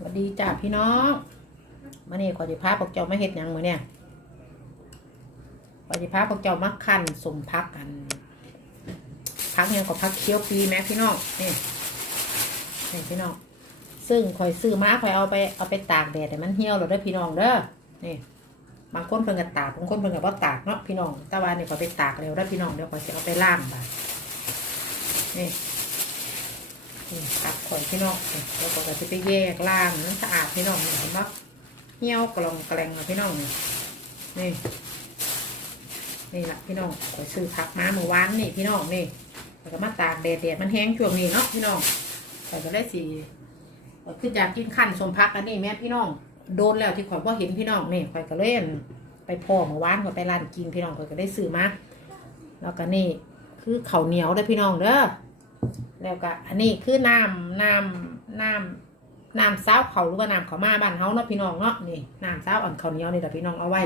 สวัสดีจ้าพี่น้องมาเนี่ขอจิพาพวกเจ้ามาเฮ็ดยังมื้อเนี่ยขอจิพาพวกเจ้ามาคั่นสมพักกันพักยังก็พักเคี้ยวปีแม่พี่น้องนี่นี่พี่น้องซึ่งข่อยซื้อมาข่อยเอาไปเอาไปตากแดดให้มันเหี่ยวแล้วเด้พี่น้องเด้อนี่บางคนเพิ่นก็ตากบางคนเพิ่นก็บ่ตากเนาะพี่น้องต่ว่านี่ข่อยไปตากแล้วเด้พี่น้องเดี๋ยวข่อยสิเอาไปล้างบาดนี่นี่ ตักข่อยพี่น้องแล้วก็จะไปแยกล่างนั้นสะอาดพี่น้องนี่เห็นปะเหี่ยวกลองแกลงนะพี่น้องนี่นี่นี่แหละพี่น้องข่อยซื้อผักมาเมื่อวานนี่พี่น้องนี่แล้วก็มาตากแดดแดดมันแห้งช่วงนี้เนาะพี่น้องข่อยก็ได้สีข่อยคือยากกินขั้นสมพักอันนี้แม่พี่น้องโดนแล้วที่ข่อยว่าเห็นพี่น้องนี่ข่อยก็เล่นไปพ่อเมื่อวานข่อยไปร้านกินพี่น้องข่อยก็ได้ซื้อมาแล้วก็นี่คือเข้าเหนียวเด้พี่น้องเด้อ แล้วก็อันนี้คือน้ำน้ำน้ำน้ำซาวเขาหรือว่าน้ำเขามาบ้านเฮาเนาะพี่น้องเนาะนี่น้ำซาวอ่อนเขาเนียวนี่แหละพี่น้องเอาไว้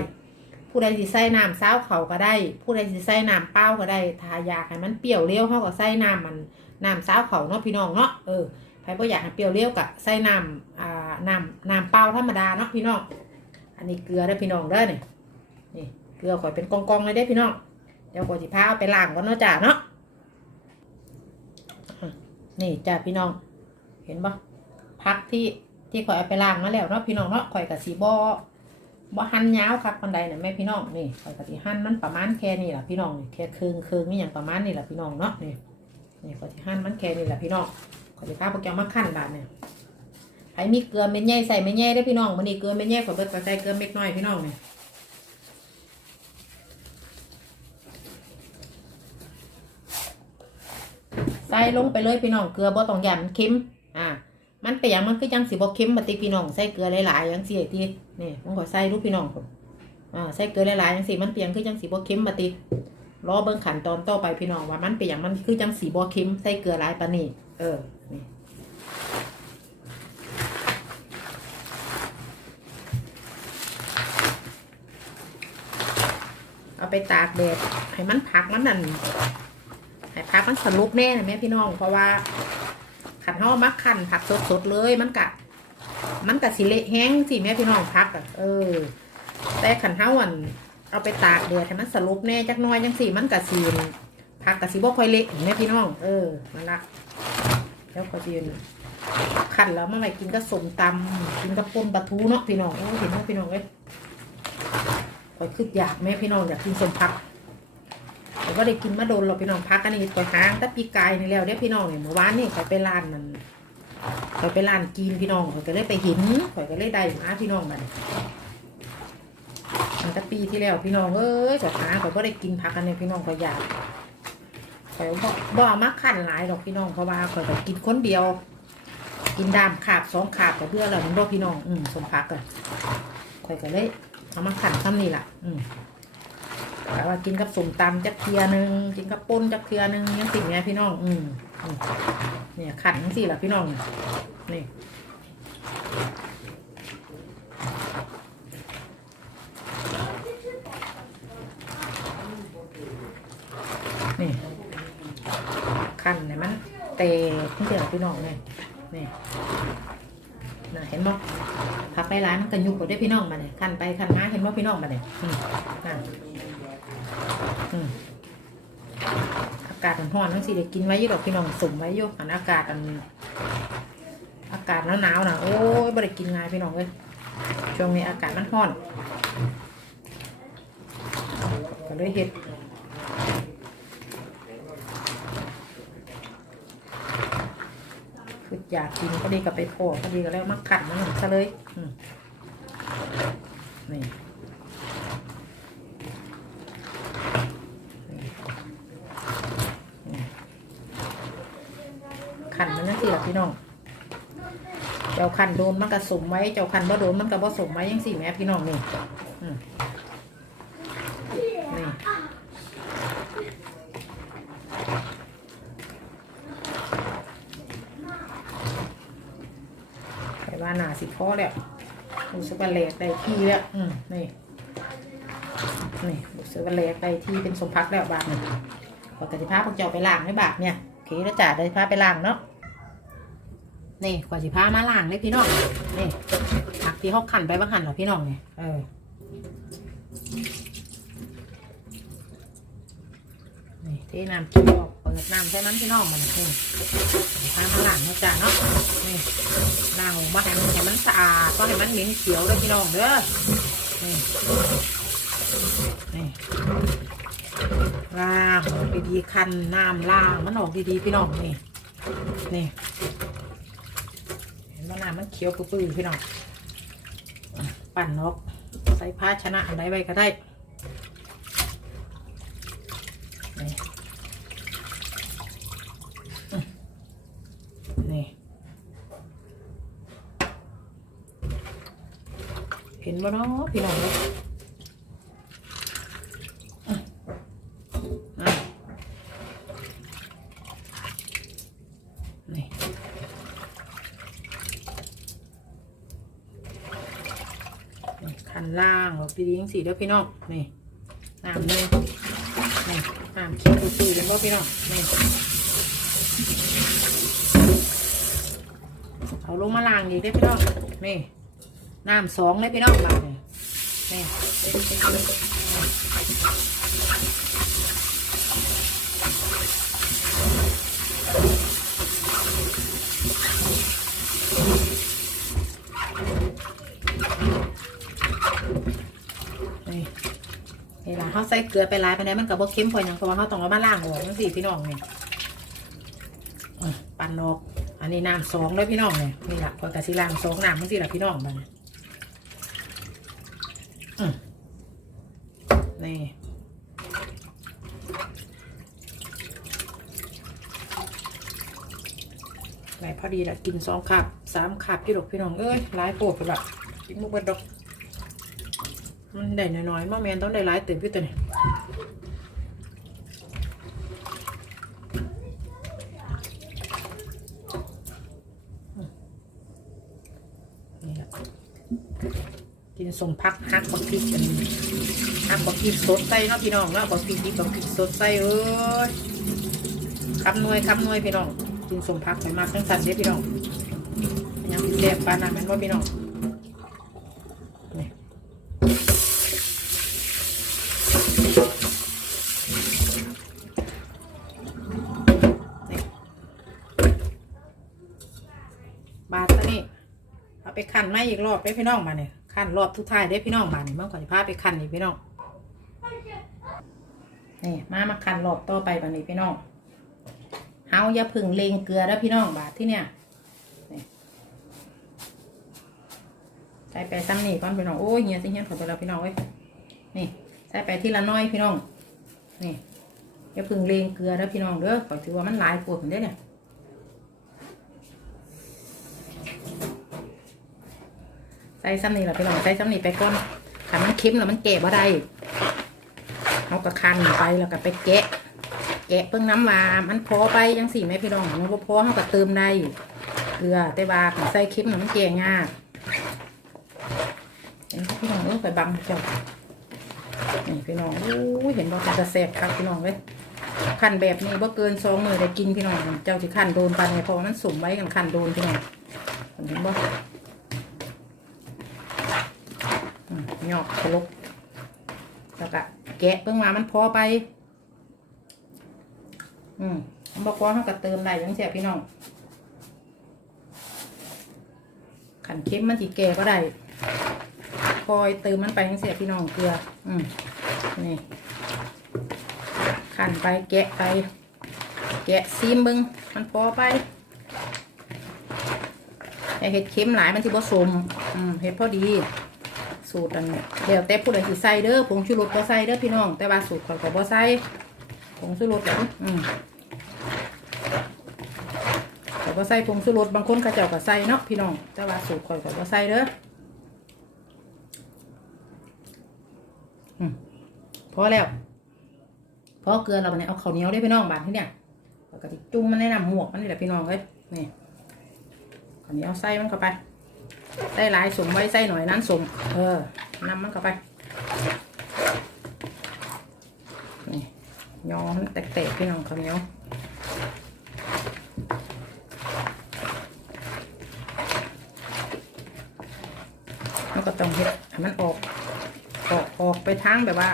ผู้ใดสิใส่น้ำซาวเขาก็ได้ ผู้ใดสิใส่น้ำเปล่าก็ได้ถ้ายาให้มันเปรี้ยวเลี้ยวเขาก็ใส่น้ำมันน้ำซาวเขาเนาะพี่น้องเนาะเออใครบ่อยากให้เปรี้ยวเลี้ยวก็ใส่น้ำอ่าน้ำน้ำเปล่าธรรมดาเนาะพี่น้อง อันนี้เกลือได้พี่น้องเด้อนี่นี่เกลือข่อยเป็นกองๆเลยได้พี่น้องเดี๋ยวข่อยสิพาเอาไปล้างก่อนเนาะจ้าเนาะ นี่จ้าพี่น้อง เห็นปะพักที่ที่ข่อยเอาไปล้างมาแล้วเนาะพี่น้องเนาะข่อยกับสีบอบอหั่นยาวครับปันใดน่ะแม่พี่น้องนี่ข่อยกับสีหั่นมันประมาณแค่นี้แหละพี่น้องแค่ครึ่งครึ่งนี่อย่างประมาณนี้แหละพี่น้องเนาะนี่นี่ข่อยสีหั่นมันแค่นี้แหละพี่น้องข่อยจะพาพวกแกมาขั้นบาดเนี่ยใครมีเกลือเม็ดใหญ่ใส่เม็ดใหญ่ได้พี่น้องมันนี่เกลือเม็ดใหญ่ข่อยเบิดก็ใส่เกลือเม็ดน้อยพี่น้องเนี่ย ใส่ลงไปเลยพี่น้องเกลือบ่ต้องยำมันเค็มอ่ามันเป็นอย่างมันคือจังสิบ่เค็มบัดติพี่น้องใส่เกลือหลายๆจังสิไอ้ที่นี่ผมขอใส่รูปพี่น้องผมอ่าใส่เกลือหลายๆจังสิมันเปลี่ยนคือจังสิบ่เค็มบัดติรอเบิ่งขันตอนต่อไปพี่น้องว่ามันเป็นอย่างมันคือจังสิบ่เค็มใส่เกลือหลายปานนี้เออนี่เอาไปตากแดดให้มันพักมันนั่น ให้พักมันสรุปแน่นะแม่พี่น้อง เพราะว่าขันห่อมักขันผักสดๆเลยมันกะ มันกะสิเละแห้งสิแม่พี่น้องพักอะเออ แต่ขันเท้าอันเอาไปตากเดือดให้มันสรุปแน่จักน้อยจังสิมันกะซีนผักกะสิบ่ค่อยเละแม่พี่น้อง เออมันละแล้วก็ยืนขันแล้วเมื่อไหร่กินก็สมตำกินกับปนปลาทูเนาะพี่น้องเห็นไหมพี่น้องเอ้ยคอยคืดอยากแม่พี่น้องอยากกินสมพัก ก็ได้กินมาโดนเราพี่น้องพักอันนี้ตัวหางแต่ปีกายนี่แล้วเด้อพี่น้องเนี่ยเมื่อวานนี่ข่อยไปร้านมันข่อยไปร้านกินพี่น้องข่อยก็เลยไปเห็นข่อยก็เลยได้มาพี่น้องมันมันแต่ปีที่แล้วพี่น้องเอ้ยข่อยหาข่อยก็ได้กินพักกันเนี่ยพี่น้องข่อยอยากข่อยบ่บ่อมาขั้นหลายดอกพี่น้องเพราะว่าข่อยก็กินคนเดียว กินดามขาบสองขาบกับเบื่อแล้วมันบ่พี่น้องอืมสมพักกันข่อยก็เลยเอามาขั้นซ้ำนี่ล่ะ อืม แต่ว่ากินกับสมตำจักเทียหนึ่งกินกับป่นจักเทียหนึ่งยังสิ่งเนี้ยพี่น้อง อืมเนี่ยขันทั้งสี่ละพี่น้อง นี่นี่ขันเนี่ยมันเตะที่เดียวพี่น้องเนี่ยนี่น่ะเห็นมั้พักไปร้านมันกันยุกกว่าได้พี่น้องมาเนี่ยขันไปขันมาเห็นว่าพี่น้องมาเนี่ยอืมน่ะ อากาศมันร้อนทั้งสีเด็กกินไว้ยี่ดอกพี่น้องสมไว้ยู่อันอากาศอันอากาศหนาวๆนะโอ้ยบ่ได้กินง่ายพี่น้องเลยช่วงนี้อากาศมันร้อนก็เลยเห็ดคืออยากกินก็ดีกับไปโผล่ก็ดีก็แล้วมาขัดมันซะเลยนี่ ขันมันนั่นสิล่ะพี่น้อง เจ้าขันโดนมันก็สมไว้ เจ้าขันบ่โดนมันก็บ่สมไว้ยังสี่แม่พี่น้องนี่นี่ไปว่าหนาสิพ่อแล้วรู้สึกาแหลกได้ที่แล้วอืมนี่ นี่รู้สึกาแหลกได้ที่เป็นสมพักแล้วบาทนี่ขอกติภาพพวกเจ้าไปล้างให้บาทเนี่ย แล้วจ่าได้พาไปล้างเนาะนี่กว่าสิพามาล่างเลยพี่น้องนี่ผักที่เขาขันไปบ้างหันเหรอพี่น้องเนี่ยเออนี่เทน้ำจิ้มออกเปิดน้ำใช้น้ำพี่น้องมันนี่พามาล่างเนาะจ้าเนาะนี่ล่างออกมาให้มันให้มันสะอาดก็ให้มันเหม็นเขียวเลยพี่น้องเด้อนี่นี่ ล่างดีๆคันน้ำล่างมันออกดีๆพี่น้องนี่นี่เห็นว่าน้ำมันเขียวปื้อๆพี่น้องปั่นนกใส่ภาชนะอะไรไว้ก็ได้นี่นี่เห็นบ่เนาะพี่น้องเนาะอะนี่ นี่คัน ล่างออกดีๆจังสีเด้อพี่น้องนี่น้ำนี่นี่น้ำเขียวตื้อๆเลยบ่พี่น้องนี่เอาลงมาล่างอีกเด้อพี่น้องนี่น้ำสองเลยพี่น้องมาเนี่ยนี่นี่ล่ะ เขาใส่เกลือไปหลายไปไหนใดมันกับบ่เค็มพอหยังเพราะว่าเขาต้องเอามาล้างออกจังซี่พี่น้องเนี่อะปั่นออกอันนี้น้ำสองเลยพี่น้องเนี่ยนี่แหละพอกระสิล้างสองน้ำมันสิละพี่น้องมันนี่ไหนพอดีละกินสองขับสามขับพี่ดอกพี่น้องเอ้ยหลายโปรดไปแบบกินมุกเบิดดอก มันได้น้อยๆมาแมนต้องได้หลายเติมพี่ตัวนี่ยนี่แหละกินสมพักฮักบักพริกกันฮักบักพริกสดใส่เนาะพี่น้องแล้วบักพริกดิบบักพริกสดใส่เอ้ยคำหน่วยคำหน่วยพี่น้องกินสมพักไปมากทั้งสันเด้พี่น้องยังพิเศษปานนั้นแมันว่าพี่น้องนี่นี่ บาทตัวนี้เอาไปคั่นไม่อีกรอบได้พี่น้องมาเนี่ยคั่นรอบทุกท้ายได้พี่น้องมาเนี่ยเมื่อก่อนจะพาไปคั่นอีกพี่น้องนี่มามาคั่นรอบต่อไปบันนี้พี่น้องเฮาอย่าพึ่งเลงเกลือแล้วพี่น้องบาทที่เนี่ยใส่ไปซ้ำนี่ก่อนพี่น้องโอ้ยเฮียสิเฮียขอตัวเราพี่น้องเว้ยนี่ ใส่ไปทีละน้อยพี่น้อง นี่อย่าพึ่งเลงเกลือแล้วพี่น้องเด้อขอถือว่ามันหลายปวดผมได้เนี่ยใส่ซ้ำนี่แหละพี่น้องใส่ซ้ำนี่ไปก่อนถ้ามันเค็มแล้วมันแกะบ่ได้เอากระคันไปแล้วก็ไปแกะ แกะเพิ่งน้ำมามันพอไปยังสี่ไหมพี่น้องมันพอเขาก็เติมได้เกลือแต่ว่าถ้าใส่เค็มแล้วมันแกะง่ายเห็นพี่น้องเออไปบังเจ้า นี่พี่น้องโอ้เห็นบ่จะแสบครับพี่น้องเลยขันแบบนี้บ่เกินสองมือได้กินพี่น้อง เจ้าที่ขันโดนไปเนี่ยเพราะมันสุ่มไว้กันขันโดนพี่น้องเห็นบ่หยอกทะลุแล้วก็แกะเพิ่งมามันพอไป อืมบอกว่าเขาก็เติมได้ยังเสียพี่น้องขันเค็มมันสีแก่ก็ได้ คอยเติมมันไปยังเสียพี่น้องเกลือ อืมนี่ขันไปแกะไป แกะซีมเบึงมันพอไปแต่เห็ดเค็มหลายมันที่ผสมอืมเห็ดพอดี สูตรอันเดี๋ยวแต่ผู้ใดสิใส่เด้อผงชูรสบ่ใส่เด้อพี่น้อง แต่ว่าสูตรข่อยก็บ่ใส่ผงชูรสอืมข่อยบ่ใส่ผงชูรสบางคนเขาเจ้าก็ใส่เนาะพี่น้องแต่ว่าสูตรข่อยก็บ่ใส่เด้อ พอแล้วพอเกลือเราเนี่ยเอาข้าวเหนียวได้พี่น้องบ้านที่เนี่ยปกติจุ่มมันแนะนำหมวกมันนี่แหละพี่น้องเลยนี่ข้าวเหนียวใส่มันเข้าไปใส่หลายสมไว้ใส่หน่อยนั้นสมเออนำมันเข้าไปนี่ย้อมแตกๆพี่น้องข้าวเหนียวมันก็ต้องเห็ดให้มันออก ออกออกไปทางแบบว่า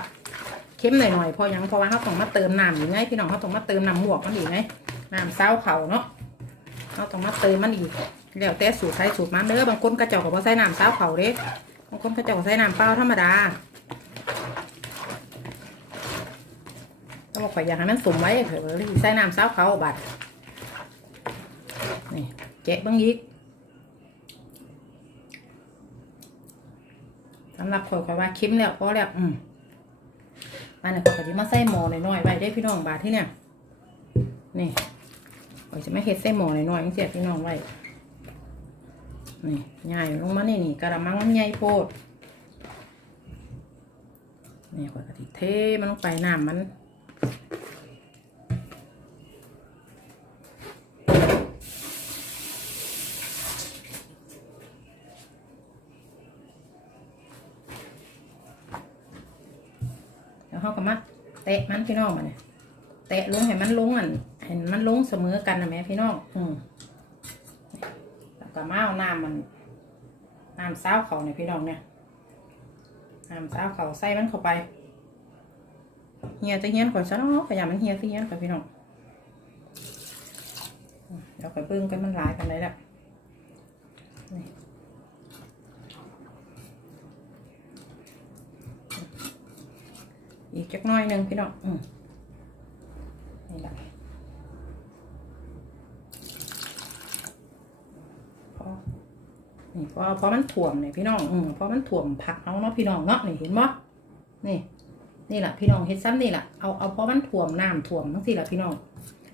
เค็มหน่อยๆพอยังเพราะว่าเขาต้องมาเติมน้ำอยู่ไงพี่น้องเขาต้องมาเติมน้ำหมวกมันอีกไงน้ำเศร้าเขาเนาะเขาต้องมาเติมมันอีกแล้วแต่สูตรใครสูตรมันเด้อบางคนกระเจ้าก็บ่ใส่น้ำเศร้าเขาเด้บางคนกระเจ้าก็ใส่น้ำเปล่าธรรมดาต้องบอกข่อยอยากให้มันสมไว้เถอะใส่น้ำเศร้าเขาบัดนี่แกะบางอีก สำหรับข่อยข่อยว่าเค็มแล้วพอแล้วอืมมันน่ยข่อยก็สิมาใส่หม้อน้อยๆไว้ได้พี่น้องบาทที่เนี่ยนี่ข่อยจะไม่เฮ็ดใส่หม้อน้อยๆจังซี่พี่น้องไว้นี่ใหญ่ลงมานี่นี่กระมังมันใหญ่โพดนี่ข่อยก็สิเทมันลงไปน้ำมัน เขาก็มาเตะมันพี่น้องมาเนี่ยเตะลงให้มันลงอันเห็นมันลงเสมอกันนะแม่พี่น้องอืมแล้วก็มาเอาน้ำมันน้ำซาวเขาเนี่ยพี่น้องเนี่ยน้ำซาวเขาใส่มันเข้าไปเฮียจะเฮียนข่อยซะเนาะขยำมันเฮียสิเฮียนข่อยพี่น้องเดี๋ยวข่อยเบิ้งกันมันหลายกันเลยละนี่ อีกจักน้อยหนึ่งพี่น้องอืมนี่แหละพอนี่พอพอมันถ่วมเนี่ยพี่น้องอืมพอมันถ่วมผักเอาเนาะพี่น้องเนาะนี่เห็นบ่นี่นี่แหละพี่น้องเฮ็ดซ้ำนี่แหละเอาเอาพอมันถ่วมน้ำถ่วมทั้งสี่แหละพี่น้อง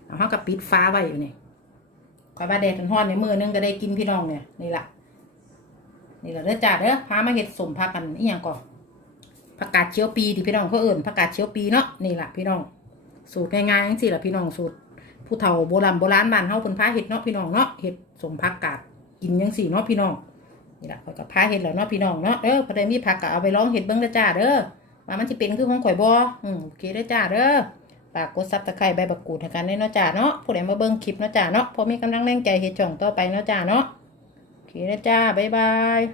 เอาเขากับปิดฟ้าไว้อยู่นี่คอยบาแดดร้อนในมือนึงก็ได้กินพี่น้องเนี่ยนี่แหละนี่แหละเด้อจ้าเด้อพามาเฮ็ดสมพักกันอีหยังก่อน ผักกาดเชียวปีที่พี่น้องเขาเอิ่นผักกาดเชียวปีเนาะนี่แหละพี่น้อง สูตรง่ายๆจังซี่แหละพี่น้องสูตร ผู้เฒ่าโบราณโบราณบ้านเฮาเพิ่นพาเฮ็ดเนาะพี่น้องเนาะเฮ็ดสมผักกาดกินจังซี่เนาะพี่น้องนี่ล่ะข้อยก็พาเฮ็ดแล้วเนาะพี่น้องเนาะเด้อพอได้มีผักก็เอาไปลองเฮ็ดเบิ่งเด้อจ้าเด้อว่ามันสิเป็นคือของข่อยบ่อืมโอเคเด้อจ้าเด้อฝากกด Subscribe ใบบักกูดให้กันด้วยเนาะจ้าเนาะผู้ใดมาเบิ่งคลิปเนาะจ้าเนาะพอมีกำลังแรงใจเฮ็ดช่องต่อไปเนาะจ้าเนาะโอเคเด้อจ้าบ๊ายบาย